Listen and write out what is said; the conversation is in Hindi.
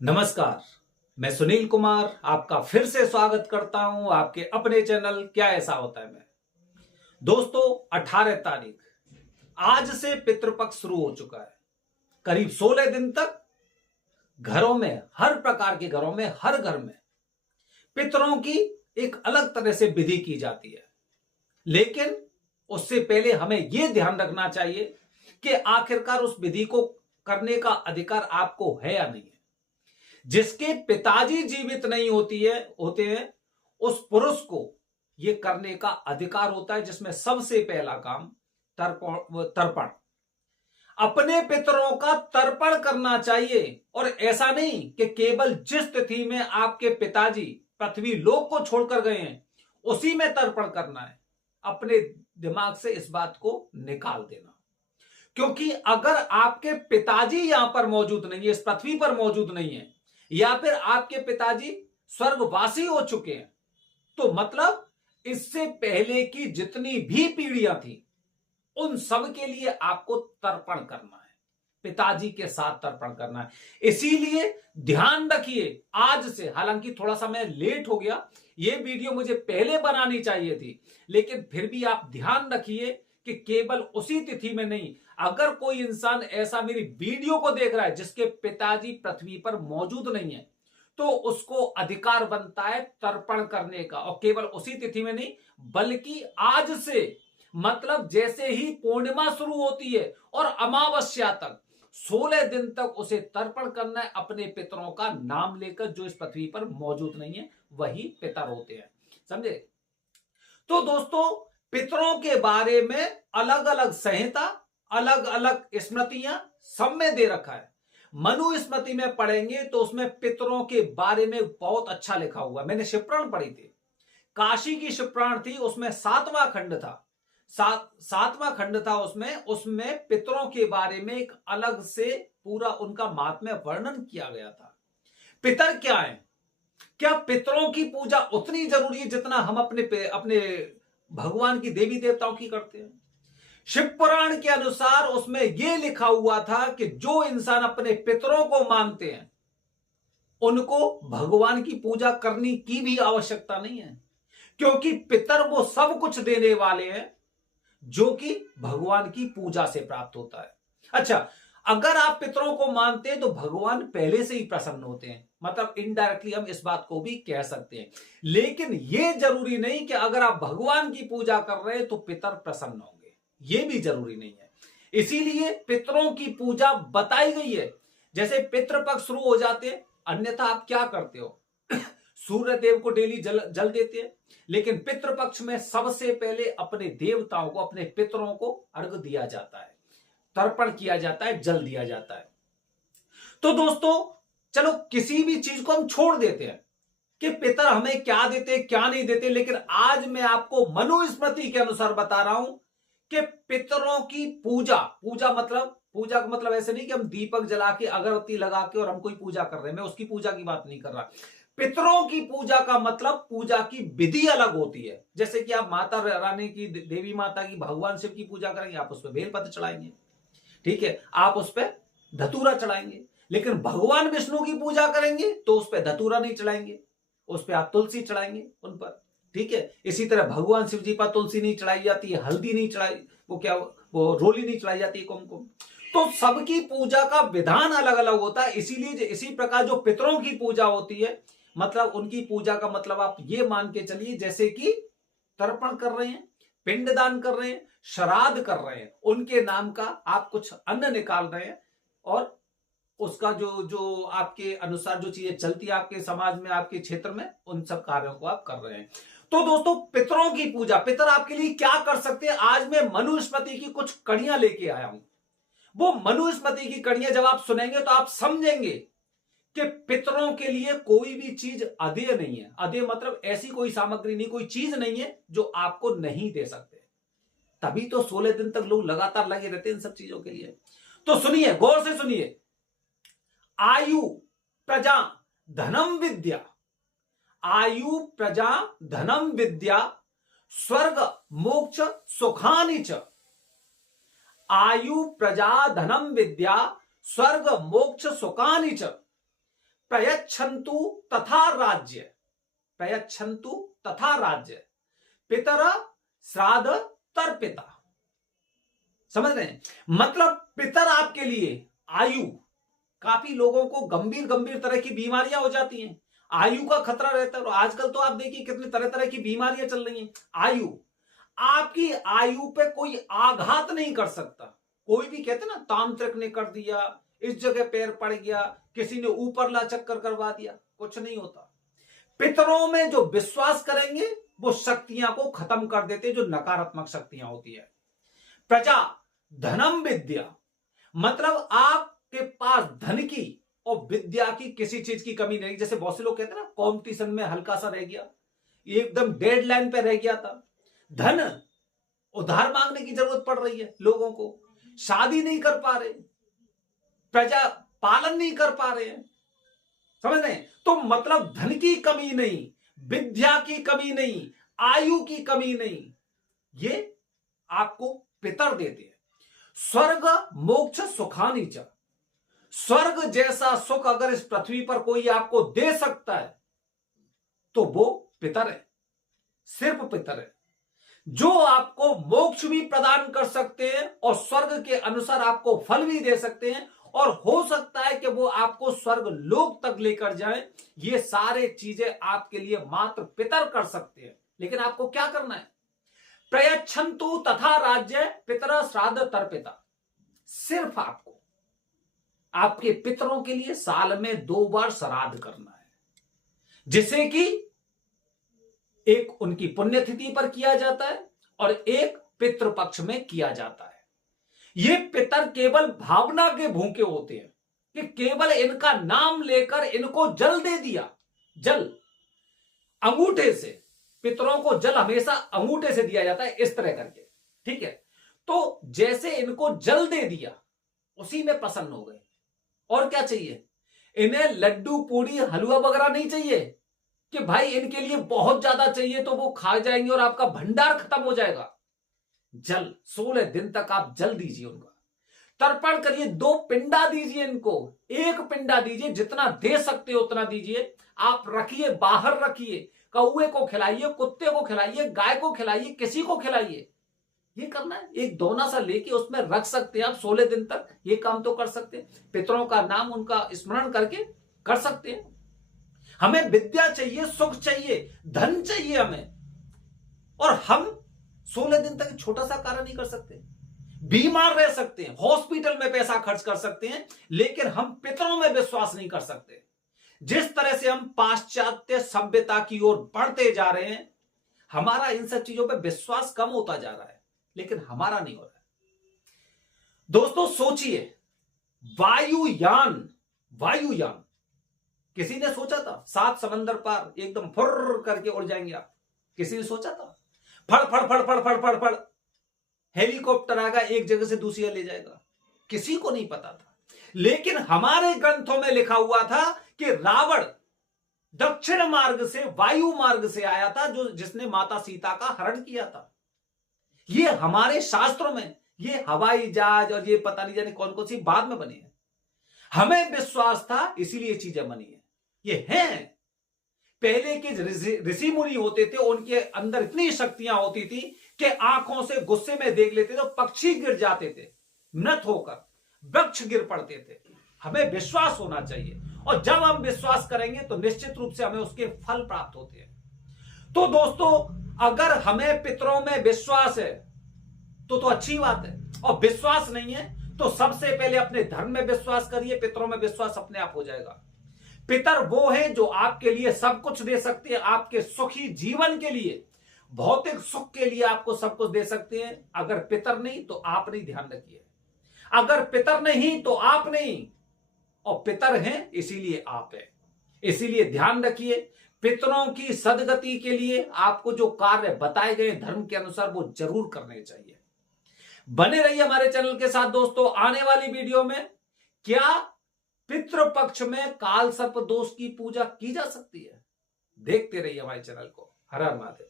नमस्कार। मैं सुनील कुमार आपका फिर से स्वागत करता हूं आपके अपने चैनल क्या ऐसा होता है में। दोस्तों 18 तारीख आज से पितृपक्ष शुरू हो चुका है। करीब 16 दिन तक घरों में, हर प्रकार के घरों में, हर घर में पितरों की एक अलग तरह से विधि की जाती है। लेकिन उससे पहले हमें यह ध्यान रखना चाहिए कि आखिरकार उस विधि को करने का अधिकार आपको है या नहीं है। जिसके पिताजी जीवित नहीं होते हैं उस पुरुष को यह करने का अधिकार होता है, जिसमें सबसे पहला काम तर्पण, अपने पितरों का तर्पण करना चाहिए। और ऐसा नहीं कि केवल जिस तिथि में आपके पिताजी पृथ्वी लोक को छोड़कर गए हैं उसी में तर्पण करना है। अपने दिमाग से इस बात को निकाल देना, क्योंकि अगर आपके पिताजी यहां पर मौजूद नहीं है, इस पृथ्वी पर मौजूद नहीं है, या फिर आपके पिताजी स्वर्गवासी हो चुके हैं, तो मतलब इससे पहले की जितनी भी पीढ़ियां थी उन सब के लिए आपको तर्पण करना है, पिताजी के साथ तर्पण करना है। इसीलिए ध्यान रखिए आज से, हालांकि थोड़ा सा मैं लेट हो गया, यह वीडियो मुझे पहले बनानी चाहिए थी, लेकिन फिर भी आप ध्यान रखिए कि केवल उसी तिथि में नहीं, अगर कोई इंसान ऐसा मेरी वीडियो को देख रहा है जिसके पिताजी पृथ्वी पर मौजूद नहीं है, तो उसको अधिकार बनता है तर्पण करने का। और केवल उसी तिथि में नहीं, बल्कि आज से, मतलब जैसे ही पूर्णिमा शुरू होती है और अमावस्या तक 16 दिन तक उसे तर्पण करना है अपने पितरों का नाम लेकर, जो इस पृथ्वी पर मौजूद नहीं है, वही पितर होते हैं। समझे? तो दोस्तों पितरों के बारे में अलग अलग संहिता, अलग अलग स्मृतियां सब में दे रखा है। मनु स्मृति में पढ़ेंगे तो उसमें पितरों के बारे में बहुत अच्छा लिखा हुआ। मैंने शिवपुराण पढ़ी थी, काशी की शिवपुराण थी, उसमें 7वां खंड था, 7वां खंड था। उसमें पितरों के बारे में एक अलग से पूरा उनका महात्म्य वर्णन किया गया था। पितर क्या है? क्या पितरों की पूजा उतनी जरूरी है जितना हम अपने भगवान की देवी देवताओं की करते हैं? शिव पुराण के अनुसार उसमें यह लिखा हुआ था कि जो इंसान अपने पितरों को मानते हैं उनको भगवान की पूजा करने की भी आवश्यकता नहीं है, क्योंकि पितर वो सब कुछ देने वाले हैं जो कि भगवान की पूजा से प्राप्त होता है। अच्छा, अगर आप पितरों को मानते हैं तो भगवान पहले से ही प्रसन्न होते हैं, मतलब इनडायरेक्टली हम इस बात को भी कह सकते हैं। लेकिन यह जरूरी नहीं कि अगर आप भगवान की पूजा कर रहे हैं तो पितर प्रसन्न होंगे, यह भी जरूरी नहीं है। इसीलिए पितरों की पूजा बताई गई है। जैसे पितृपक्ष शुरू हो जाते हैं, अन्यथा आप क्या करते हो? सूर्य देव को डेली जल देते हैं, लेकिन पितृपक्ष में सबसे पहले अपने देवताओं को, अपने पितरों को अर्घ दिया जाता है, तर्पण किया जाता है, जल दिया जाता है। तो दोस्तों चलो किसी भी चीज को हम छोड़ देते हैं कि पितर हमें क्या देते क्या नहीं देते, लेकिन आज मैं आपको मनुस्मृति के अनुसार बता रहा हूं कि पितरों की पूजा का मतलब ऐसे नहीं कि हम दीपक जला के अगरबत्ती लगा के और हम कोई पूजा कर रहे हैं, मैं उसकी पूजा की बात नहीं कर रहा। पितरों की पूजा का मतलब पूजा की विधि अलग होती है। जैसे कि आप माता रानी की, देवी माता की, भगवान शिव की पूजा करेंगे, आप उस पर बेलपत्र चढ़ाएंगे, ठीक है, आप उस पर धतूरा चढ़ाएंगे। लेकिन भगवान विष्णु की पूजा करेंगे तो उस पर धतूरा नहीं चढ़ाएंगे, उस पर आप तुलसी चढ़ाएंगे उन पर, ठीक है। इसी तरह भगवान शिव जी पर तुलसी नहीं चढ़ाई जाती है, हल्दी नहीं चढ़ाई, वो रोली नहीं चढ़ाई जाती है, कुमकुम। तो सबकी पूजा का विधान अलग अलग होता है। इसीलिए इसी प्रकार जो पितरों की पूजा होती है, मतलब उनकी पूजा का मतलब आप ये मान के चलिए जैसे कि तर्पण कर रहे हैं, पिंडदान कर रहे हैं, श्राद्ध कर रहे हैं, उनके नाम का आप कुछ अन्न निकाल रहे हैं और उसका जो आपके अनुसार जो चीजें चलती है आपके समाज में, आपके क्षेत्र में, उन सब कार्यों को आप कर रहे हैं। तो दोस्तों पितरों की पूजा, पितर आपके लिए क्या कर सकते हैं, आज मैं मनुस्मृति की कुछ कड़ियां लेके आया हूं। वो मनुस्मृति की कड़ियां जब आप सुनेंगे तो आप समझेंगे कि पितरों के लिए कोई भी चीज अदेय नहीं है। अदेय मतलब ऐसी कोई सामग्री नहीं, कोई चीज नहीं है जो आपको नहीं दे सकते। तभी तो 16 दिन तक लोग लगातार लगे रहते हैं इन सब चीजों के लिए। तो सुनिए, गौर से सुनिए। आयु प्रजा धनम विद्या, आयु प्रजा धनम विद्या, स्वर्ग मोक्ष सुखानि च। आयु प्रजा धनम विद्या, स्वर्ग मोक्ष सुखानि च। प्रयच्छन्तु तथा राज्य, प्रयच्छन्तु तथा राज्य, पितर श्राद्ध तर्पिता। समझ रहे हैं? मतलब पितर आपके लिए आयु, काफी लोगों को गंभीर गंभीर तरह की बीमारियां हो जाती हैं, आयु का खतरा रहता है। और आजकल तो आप देखिए कितनी तरह तरह की बीमारियां चल रही हैं। आयु, आपकी आयु पे कोई आघात नहीं कर सकता। कोई भी कहते ना तांत्रिक ने कर दिया, इस जगह पैर पड़ गया, किसी ने ऊपर ला चक्कर करवा दिया, कुछ नहीं होता। पितरों में जो विश्वास करेंगे वो शक्तियां को खत्म कर देते, जो नकारात्मक शक्तियां होती है। प्रजा धनम विद्या, मतलब आपके पास धन की और विद्या की किसी चीज की कमी नहीं। जैसे बहुत से लोग कहते हैं ना कंपटीशन में हल्का सा रह गया, एकदम डेडलाइन पे रह गया था, धन उधार मांगने की जरूरत पड़ रही है लोगों को, शादी नहीं कर पा रहे, प्रजा पालन नहीं कर पा रहे हैं, समझ रहे हैं? तो मतलब धन की कमी नहीं, विद्या की कमी नहीं, आयु की कमी नहीं, ये आपको पितर देते हैं। स्वर्ग मोक्ष सुखानी च, स्वर्ग जैसा सुख अगर इस पृथ्वी पर कोई आपको दे सकता है तो वो पितर है, सिर्फ पितर है। जो आपको मोक्ष भी प्रदान कर सकते हैं और स्वर्ग के अनुसार आपको फल भी दे सकते हैं, और हो सकता है कि वो आपको स्वर्ग लोक तक लेकर जाएं। ये सारे चीजें आपके लिए मात्र पितर कर सकते हैं। लेकिन आपको क्या करना है? प्रयच्छन्तु तथा राज्य, पितर श्राद्ध तर्पिता। सिर्फ आपको आपके पितरों के लिए साल में 2 बार श्राद्ध करना है, जिसे कि एक उनकी पुण्यतिथि पर किया जाता है और एक पितृपक्ष में किया जाता है। ये पितर केवल भावना के भूखे होते हैं कि केवल इनका नाम लेकर इनको जल दे दिया, जल अंगूठे से, पितरों को जल हमेशा अंगूठे से दिया जाता है इस तरह करके, ठीक है? तो जैसे इनको जल दे दिया उसी में प्रसन्न हो गए। और क्या चाहिए इन्हें? लड्डू पूड़ी हलवा वगैरह नहीं चाहिए कि भाई इनके लिए बहुत ज्यादा चाहिए तो वो खा जाएंगे और आपका भंडार खत्म हो जाएगा। जल 16 दिन तक आप जल दीजिए, उनका तर्पण करिए, 2 पिंडा दीजिए इनको, 1 पिंडा दीजिए, जितना दे सकते हो उतना दीजिए। आप रखिए, बाहर रखिए, कौए को खिलाइए, कुत्ते को खिलाइए, गाय को खिलाइए, किसी को खिलाइए। ये करना है, एक दोना सा लेके उसमें रख सकते हैं आप 16 दिन तक, ये काम तो कर सकते हैं। पितरों का नाम उनका स्मरण करके कर सकते हैं। हमें विद्या चाहिए, सुख चाहिए, धन चाहिए हमें, और हम 16 दिन तक छोटा सा कार्य नहीं कर सकते। बीमार रह सकते हैं, हॉस्पिटल में पैसा खर्च कर सकते हैं, लेकिन हम पितरों में विश्वास नहीं कर सकते। जिस तरह से हम पाश्चात्य सभ्यता की ओर बढ़ते जा रहे हैं, हमारा इन सब चीजों पे विश्वास कम होता जा रहा है, लेकिन हमारा नहीं हो रहा है। दोस्तों सोचिए, वायुयान, वायुयान किसी ने सोचा था 7 समंदर पार एकदम फुर्र करके उड़ जाएंगे आप? किसी ने सोचा था? फड़ फड़ फड़ फड़ फड़ फड़ फड़ हेलीकॉप्टर आएगा, एक जगह से दूसरी ले जाएगा? किसी को नहीं पता था। लेकिन हमारे ग्रंथों में लिखा हुआ था कि रावण दक्षिण मार्ग से, वायु मार्ग से आया था, जो जिसने माता सीता का हरण किया था। ये हमारे शास्त्रों में, ये हवाई जहाज और ये पता नहीं जाने कौन कौन सी बाद में बने हैं। हमें विश्वास था इसीलिए चीजें बनी है। ये हैं पहले के ऋषि मुनि होते थे, उनके अंदर इतनी शक्तियां होती थी कि आंखों से गुस्से में देख लेते तो पक्षी गिर जाते थे, मृत होकर वृक्ष गिर पड़ते थे। हमें विश्वास होना चाहिए, और जब हम विश्वास करेंगे तो निश्चित रूप से हमें उसके फल प्राप्त होते हैं। तो दोस्तों, अगर हमें पितरों में विश्वास है तो अच्छी बात है, और विश्वास नहीं है तो सबसे पहले अपने धर्म में विश्वास करिए, पितरों में विश्वास अपने आप हो जाएगा। पितर वो है जो आपके लिए सब कुछ दे सकते हैं, आपके सुखी जीवन के लिए, भौतिक सुख के लिए आपको सब कुछ दे सकते हैं। अगर पितर नहीं तो आप नहीं, ध्यान रखिए। अगर पितर नहीं तो आप नहीं, और पितर हैं इसीलिए आप है। इसीलिए ध्यान रखिए, पितरों की सदगति के लिए आपको जो कार्य बताए गए धर्म के अनुसार वो जरूर करने चाहिए। बने रहिए हमारे चैनल के साथ दोस्तों। आने वाली वीडियो में क्या पितृपक्ष में काल सर्प दोष की पूजा की जा सकती है, देखते रहिए हमारे चैनल को। हर हर महादेव।